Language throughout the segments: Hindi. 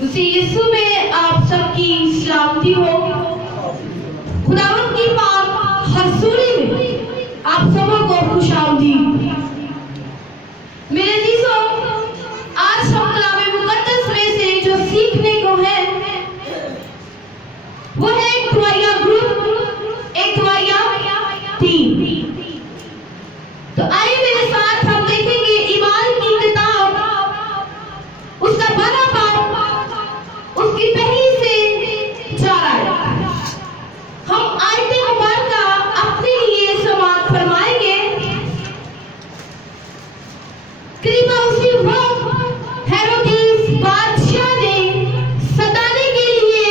उसी यीशु में आप सबकी सलामती हो। खुदावंद की पाक हसूरी में आप सबों को खुशामदीद। मेरे अजीजों, आज हम कलाम मुकद्दस में से जो सीखने को है वो है एक दुआया ग्रुप, एक दुआया टीम। तो आइए मेरे साथ हम देखेंगे ईमान की किताब, उसका 12वां बाब, उसकी पहली से 4 आयत। हम आयते मुबारका अपने लिए समाप्त फरमाएंगे। करीबा उसी वक्त हेरोदेस बादशाह ने सताने के लिए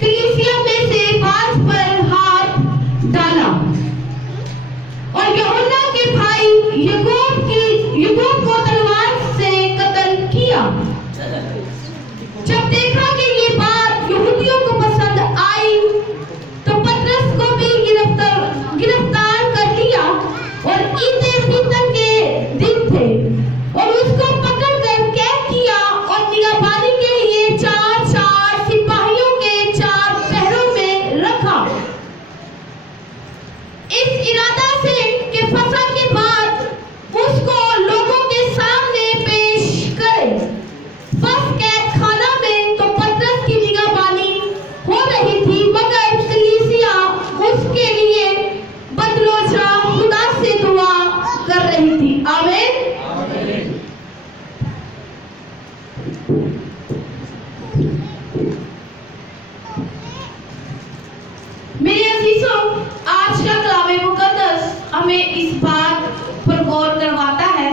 कलीसिया में से बात पर हाथ डाला और यूहन्ना के भाई याकूब को तलवार से कत्ल किया। जब देखा कि ये बात यहूदियों को पसंद आई तो पतरस को भी गिरफ्तार कर लिया और ईद फितर के दिन थे और उसको पकड़कर कैद किया और निगहबानी के लिए 4 सिपाहियों के 4 पहरों में रखा। इस इरादा से कि फसह के बाद उसको लोगों के सामने पेश करे। बस कैद खाना में तो पतरस की निगहबानी हो रही थी, मगर कलीसिया उसके लिए बदलोजा खुदा से दुआ कर रही थी। आमीन। मेरे अजीजों, आज का कलाम मुकद्दस हमें इस बात पर गौर करवाता है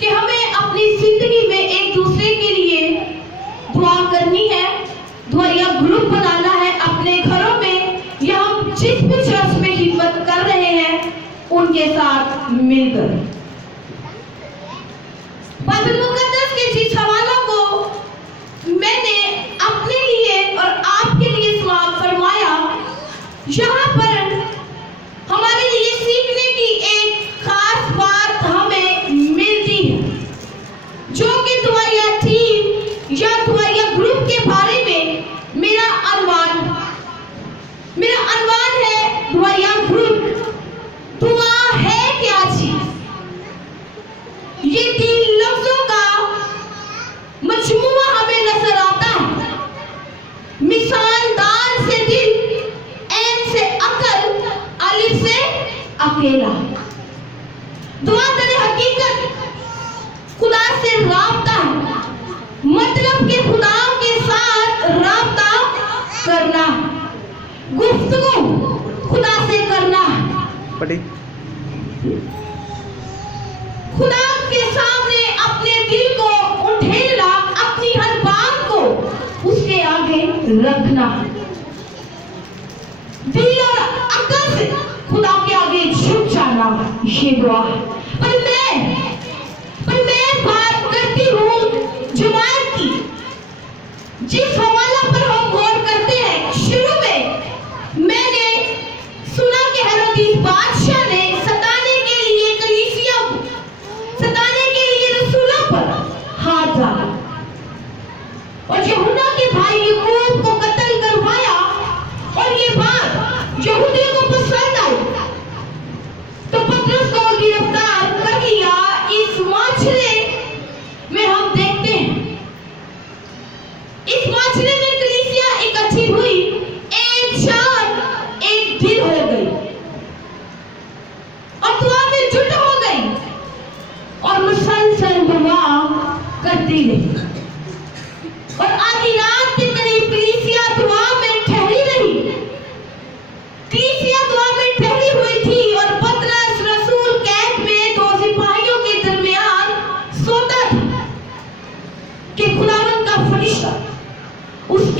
कि हमें अपनी जिंदगी में एक दूसरे के लिए दुआ करनी है, दुआया ग्रुप बनाना है अपने घरों में, या हम जिस भी चर्च में खिदमत कर रहे हैं उनके साथ मिलकर। बाइबल मुकद्दस के जिस हवालों को मैंने अपने लिए और आपके लिए समाप्त फरमाया, यहाँ पर हमारे लिए सीखने की एक खास बात हमें मिलती है, जो कि दुआया टीम या दुआया ग्रुप के बारे में मेरा अनवान है। दुआया ग्रुप, दुआ है क्या चीज? ये 3 लफ्जों का मजमुआ हमें नजर आता है। मिसाल, दाल से दिल, ऐन से अकल, अलिफ से अकेला। दुआ दर हकीकत खुदा से राब्ता है, मतलब कि खुदा के साथ राब्ता करना, गुफ्तगू खुदा से करना, खुदा के सामने अपने दिल को उठेलना, अपनी हर बात को उसके आगे रखना, दिल और अकल से खुदा के आगे झुक जाना, ये दुआ। पर मैं बात करती हूँ जमात की। जिस हवाला पर हम गौर करते हैं, शुरू में मैंने सुना कि हेरोदेस बादशाह ने सताने के लिए कलीसिया को, सताने के लिए रसूलों पर हाथ डाला और यूहन्ना के भाई याकूब को कत्ल करवाया। और ये बात यहूदियों को पसंद आई तो पतरस को गिरफ्तार कर लिया। इस माजरे में हम देखते हैं, इस माजरे में कलीसिया इकट्ठी हुई, एक दिल हो गई और दुआ में जुट हो गई और मुसलसल दुआ करती रही। और आधी रात के करीब कलीसिया दुआ में ठहरी रही। कलीसिया दुआ में ठहरी हुई थी और पतरस रसूल कैद में 2 सिपाहियों के दरमियान सोता था कि खुदावंद का फरिश्ता उस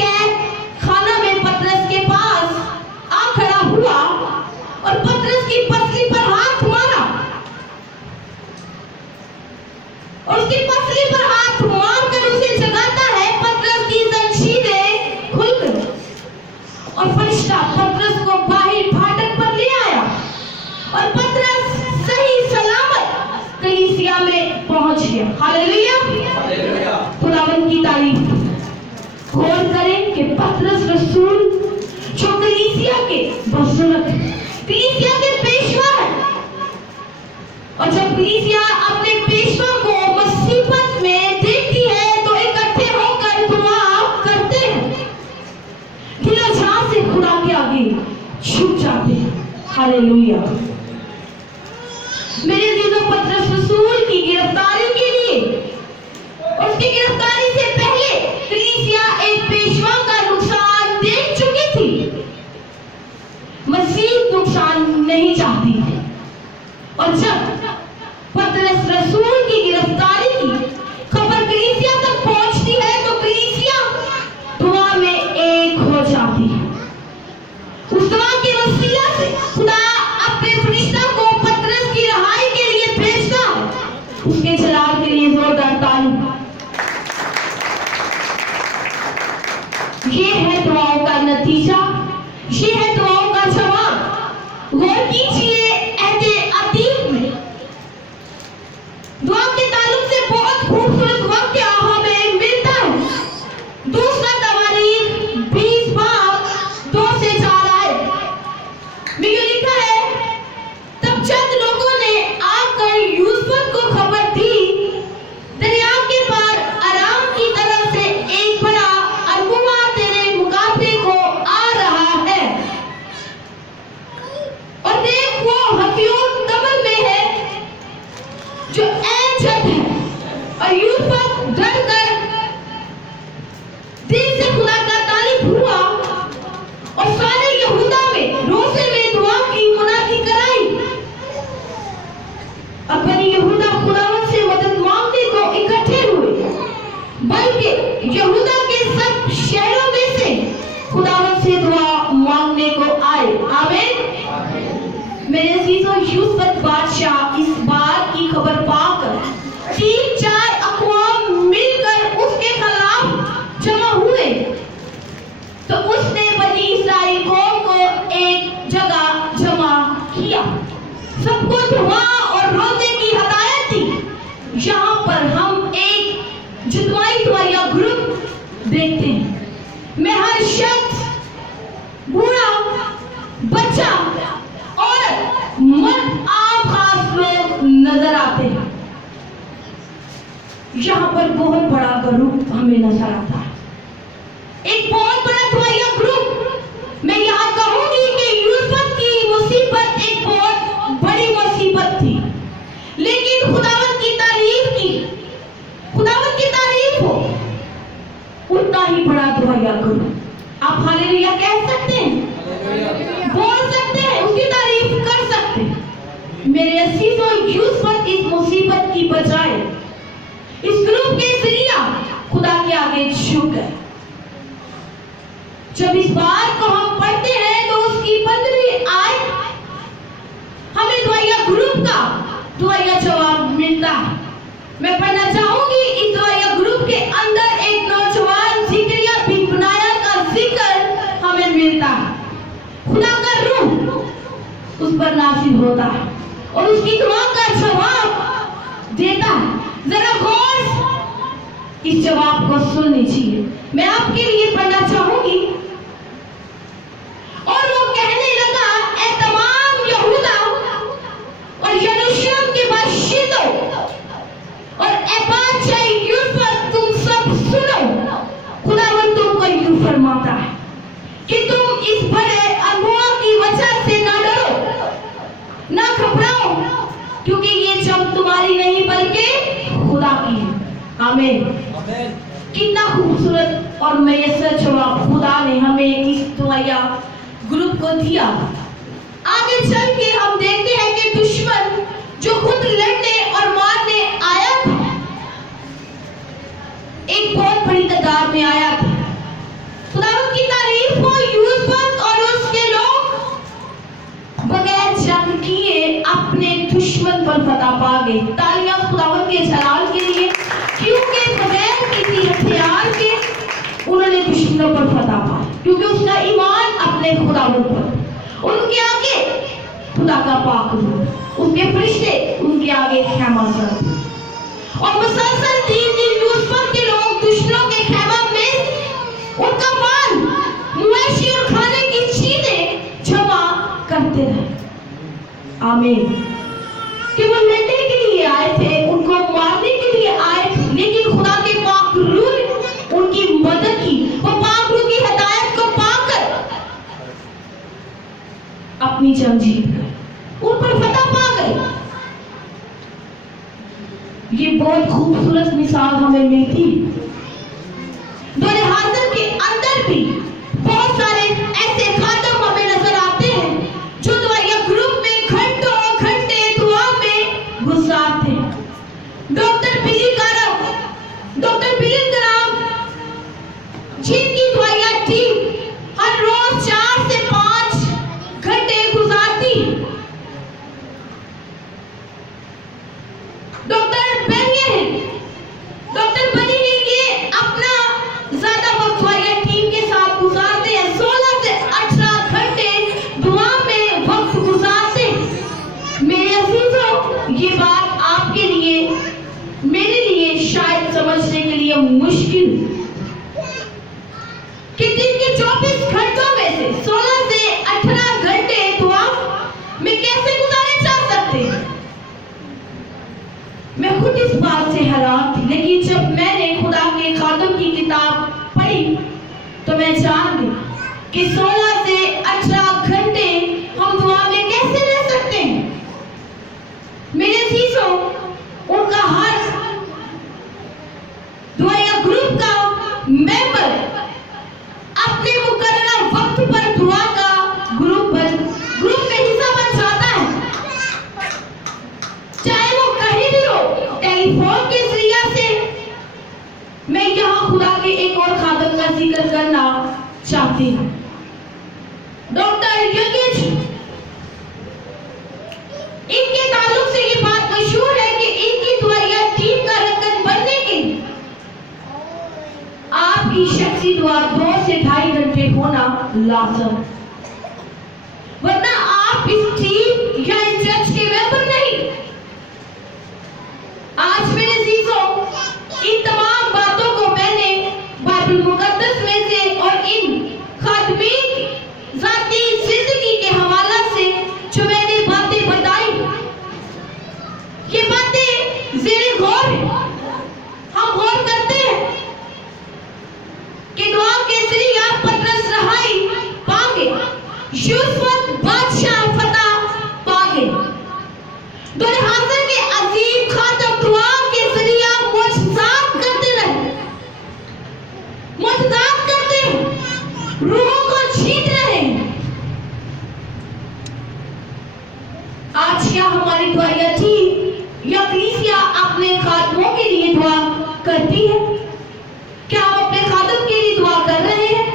हालेलुया। मेरे अजीजों, पतरस रसूल की गिरफ्तारी के लिए, उसकी गिरफ्तारी से पहले कलीसिया एक पेशवा का नुकसान देख चुकी थी। मसीह नुकसान नहीं चाहती थी। और जब पतरस रसूल की गिरफ्तारी की खबर कलीसिया तक पहुंचती है तो कलीसिया दुआ में एक हो जाती है। उस दुआ के वसीला से खुदा अपने फरिश्ता को पतरस की रहाई के लिए भेजता है। उसके जलाल के लिए जोरदार ताली। ये है दुआओं का नतीजा, ये है दुआओं का जवाब। गौर कीजिए, अहदे अतीक में दुआ के ताल्लुक से बहुत खूबसूरत वाक्य हमें मिलता है। दूसरा तवारीख 20 बाब 2 से 4 आयत में यूं लिखा है, तब चंद लोगों ने आकर यूसुफ को खबर दी, दरिया के पार अराम की तरफ से एक बड़ा अरबुआ तेरे मुकाबले को आ रहा है, और देख वो हफीउल कब्र में है जो ऐंजत है। और यूसुफ डर कर दिल से खुदा का तारीफ हुआ और सारे यहूदा में रोज़े में दुआ की मुनादी कराई। अब बनी यहूदा खुदावंद से मदद मांगने को इकट्ठे हुए, बल्कि यहूदा के सब शहरों में से खुदावंद से दुआ मांगने को आए। आमीन। मेरे अजीजों, यूसुफ बादशाह इस बात की खबर पाकर 3-4 अक़वाम मिलकर उसके खिलाफ जमा हुए, तो उसने बनी इस्राएल कौम को एक जगह जमा किया, सबको दुआ और रोजे की हदायत दी। यहाँ पर हम एक जुदवाई दुआया ग्रुप देखते हैं। मैं हर शख्स, बूढ़ा, बच्चा, औरत, मर्द, आम खास लोग नजर आते हैं। यहाँ पर बहुत बड़ा ग्रुप हमें नजर आता है, एक बहुत बड़ा दुआया ग्रुप। मैं यहाँ कहूंगी कि यूसुफ की मुसीबत एक बहुत बड़ी मुसीबत थी, लेकिन खुदावंद की तारीफ की, खुदावंद की तारीफ हो, उतना ही बड़ा दुआया ग्रुप। आप हालेलुया कह सकते हैं, बोल सकते हैं, उसकी तारीफ कर सकते हैं। मेरे अजीजों, यूसुफ इस मुसीबत की बजाय इस ग्रुप के जरिया खुदा के आगे झुक गए। जब इस बात को हम पढ़ते हैं तो उसकी 15वीं आयत हमें दुआया ग्रुप का दुआया जवाब मिलता है। मैं पढ़ना चाहूंगी, इस दुआया ग्रुप के अंदर एक नौजवान ज़िक्रिया बिन बुनाया का जिक्र हमें मिलता है। खुदा का रूह उस पर नाज़िल होता है और उसकी दुआ का जवाब देता है। जरा गौर इस जवाब को सुन लीजिए, मैं आपके लिए पढ़ना चाहूंगी। और वो कहने लगा, ऐ तमाम यहूदा और यरूशलेम के बाशिंदों और ऐ बादशाह यूसुफ, तुम सब सुनो। खुदावंद तुमको यूं फरमाता है कि तुम इस बड़े अगुआ की वजह से ना डरो, ना घबराओ, क्योंकि ये जंग तुम्हारी नहीं बल्कि खुदा की है। आमीन। कितना खूबसूरत और मयसर जवाब खुदा ने हमें इस दुआया ग्रुप को दिया। आगे चल के हम देखते हैं कि दुश्मन जो खुद लड़ने और मारने आया था, एक बहुत बड़ी तादाद में आया था। खुदावंद की तारीफ हो, यूसुफ और उसके लोग बगैर जंग किए अपने दुश्मन पर फतह पा गए। तालियां खुदावंद के जलाल के लिए, क्योंकि बगैर किसी हथियार के उन्होंने दुश्मनों पर फतह पाई, क्योंकि उसका ईमान अपने खुदावंद पर। उनके आगे खुदा का पाक रूह, उनके फरिश्ते उनके आगे खैमा जमाते और मुसलसल 3 दिन यूसुफ के लोग दुश्मनों के खैमा में उनका माल, मवेशी और खाने की चीजें जमा करते रहे। आमीन। कि वो लड़ने के लिए आए थे, उनको मारने के लिए आए थे, लेकिन खुदा के पाक रूह ने उनकी मदद की। वो पाक रूह की हिदायत को पाकर अपनी जंग जीत गए। हमें मिलती है। दौरे हाजिर के अंदर भी बहुत सारे ऐसे खादम हमें नजर आते हैं जो दुआया ग्रुप में घंटों घंटे दुआ में गुजारते हैं। डॉक्टर बिली ग्राम जिनकी दुआया टीम हर रोज 4 से 5 घंटे गुजारती है। डॉक्टर बनी ये अपना ज्यादा वक्त दुआया टीम के साथ गुजारते हैं। 16 से 18 घंटे दुआ में वक्त गुजारते हैं। मेरे अजीजों, ये बात आपके लिए मेरे लिए शायद समझने के लिए मुश्किल कि दिन के 24 घंटों में से 16 से 18 घंटे दुआ में कैसे गुजारे जा सकते हैं। मैं खुद इस बात से हैरान थी, लेकिन जब मैंने खुदा के खादम की किताब पढ़ी तो मैं जान गई कि 16 से 18 घंटे हम दुआ में कैसे रह सकते हैं। मेरे अजीजों, उनका हर दुआया ग्रुप का मेंबर अपने मुकर्रर वक्त पर दुआ का ग्रुप में हिस्सा बन जाता है, चाहे वो कहीं भी हो, टेलीफोन के जरिया से। मैं यहाँ खुदा के एक और खादम का जिक्र करना चाहती हूँ, डॉक्टर यगिच। इनके ताल्लुक से ये बात मशहूर है कि इनकी दुआया टीम का रकन बनने के आपकी शख्सी दुआ 2 से 2.5 घंटे होना लाजम, वरना आप इस टीम या इस चर्च के मेंबर नहीं। आज मेरे अजीजों, इन तमाम बातों को मैंने बाइबल मुकद्दस में से और इन खादमी जाती जिंदगी के हवाला से जो मैंने बातें बताई, ये बातें ज़ेरे गौर है। हम गौर करते हैं कि दुआ के जरिए आप पतरस रहाई पागे, यूसुफ बादशाह फतह पागे। दौरे हाजिर के अजीब खादम दुआ के जरिए मुअज्जिज़ात करते रहे, मुअज्जिज़ात करते हैं, रूहों को छीन रहे हैं। आज क्या हमारी दुआया टीम या कलीसिया अपने खादमों के लिए दुआ करती है? क्या हम अपने खादम के लिए दुआ कर रहे हैं?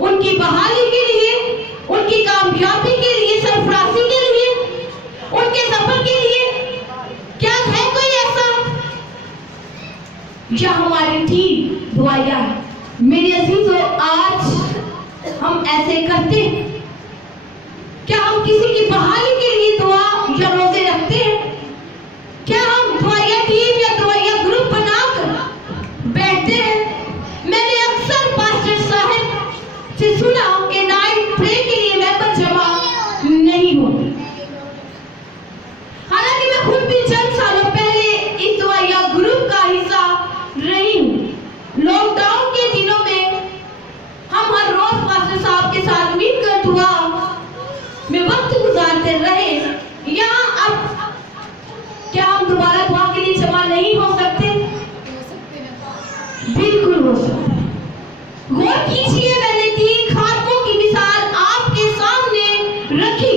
उनकी बहाली के लिए, उनकी कामयाबी के लिए, सरफराजी के लिए, उनके सफर के लिए? क्या है कोई ऐसा? या हमारी टीम दुआया है? मेरे अजीजों, आज हम ऐसे करते हैं? क्या हम किसी की बहाली के लिए दुआ या रोजे रखते हैं? क्या हम दुआया टीम या दुआया ग्रुप बनाकर बैठते हैं? मैंने अक्सर पास्टर साहब से सुना कि नाइट प्रे के लिए मेंबर जमा नहीं होते। हालांकि मैं खुद भी चंद सालों पहले इस दुआया ग्रुप का हिस्सा रही हूँ। लॉकडाउन के दिनों में हम हर रोज पास्टर साहब के साथ मिलकर दुआ में वक्त गुजारते रहे। यहाँ अब क्या हम दोबारा दुआ के लिए जमा नहीं हो सकते? बिल्कुल हो सकते। गौर कीजिए, मैंने 3 खादमों की मिसाल आपके सामने रखी।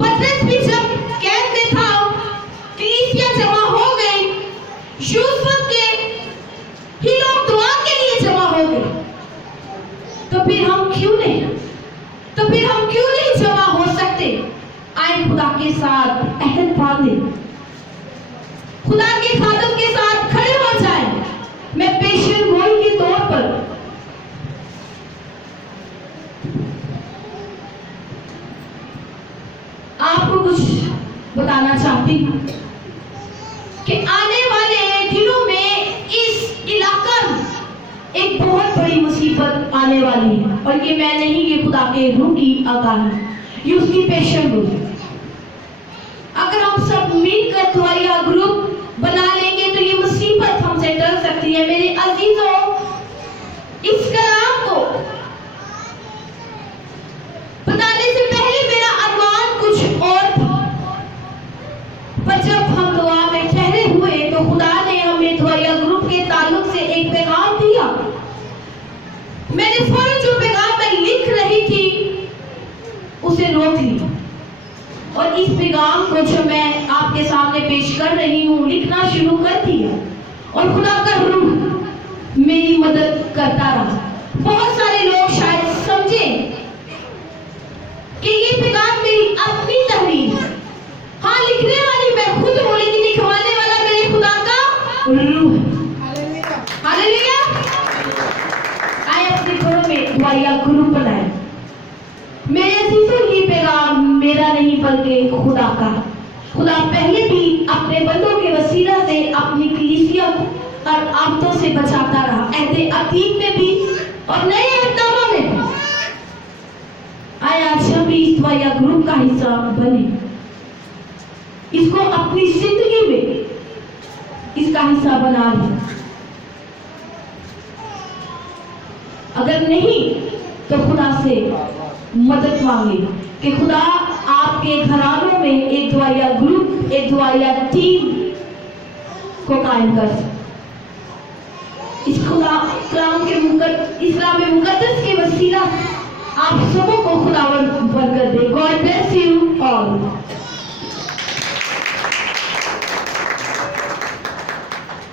पतरस भी जब कैद में था, कलीसिया जमा हो गई, यूसुफ के ही लोग दुआ के लिए जमा हो गए। तो फिर हम क्यों नहीं जमा हो सकते? आए खुदा के साथ अहद बांधे, खुदा के खादम के साथ खड़े हो जाए। मैं पेशेंट गोई के तौर पर आपको कुछ बताना चाहती हूँ कि आने वाले दिनों में इस इलाका में एक बहुत बड़ी मुसीबत आने वाली है। और ये मैं नहीं, ये खुदा के रूह की आगाही, ये उसकी पेशेंट गोई। अगर हम सब मिलकर दुआया ग्रुप बना लेंगे तो ये मुसीबत हमसे टल सकती है। मेरे अजीजों, इस कलाम को बताने से पहले मेरा अरमान कुछ और था, पर जब हम दुआ में ठहरे हुए तो खुदा ने हमें दुआया मैंने फौरन जो पैगाम मैं लिख रही थी उसे रोक लिया और इस पैगाम को जो मैं आपके सामने पेश कर रही हूँ लिखना शुरू कर दिया और खुदा का रूह मेरी मदद करता रहा। बहुत सारे लोग शायद समझे कि ये पैगाम मेरी अपनी तहरीर है। हाँ, लिखने वाली मैं खुद हूँ, लेकिन लिखवाने वाला मेरे खुदा का रूह है। हालेलुया। आए अपने घरों में दुआया ग्रुप बनाए। मेरे अजीजों, ये पैगाम मेरा नहीं बल्कि खुदा का। खुदा पहले भी अपने बंदों के वसीला से अपनी कलीसिया को और आफतों से बचाता रहा, अहद अतीत में भी और नए अहदनामा में भी। आए आज हम भी इस दुआया ग्रुप का हिस्सा बने, इसको अपनी जिंदगी में इसका हिस्सा बना लें। अगर नहीं तो खुदा से मदद मांगे कि खुदा आपके घरानों में एक दुआया ग्रुप, एक दुआया टीम को कायम कर सके। इस खुदा इस्लाम मुकद्दस के वसीला आप सबों को खुदावंद बरकत दे। God bless you all.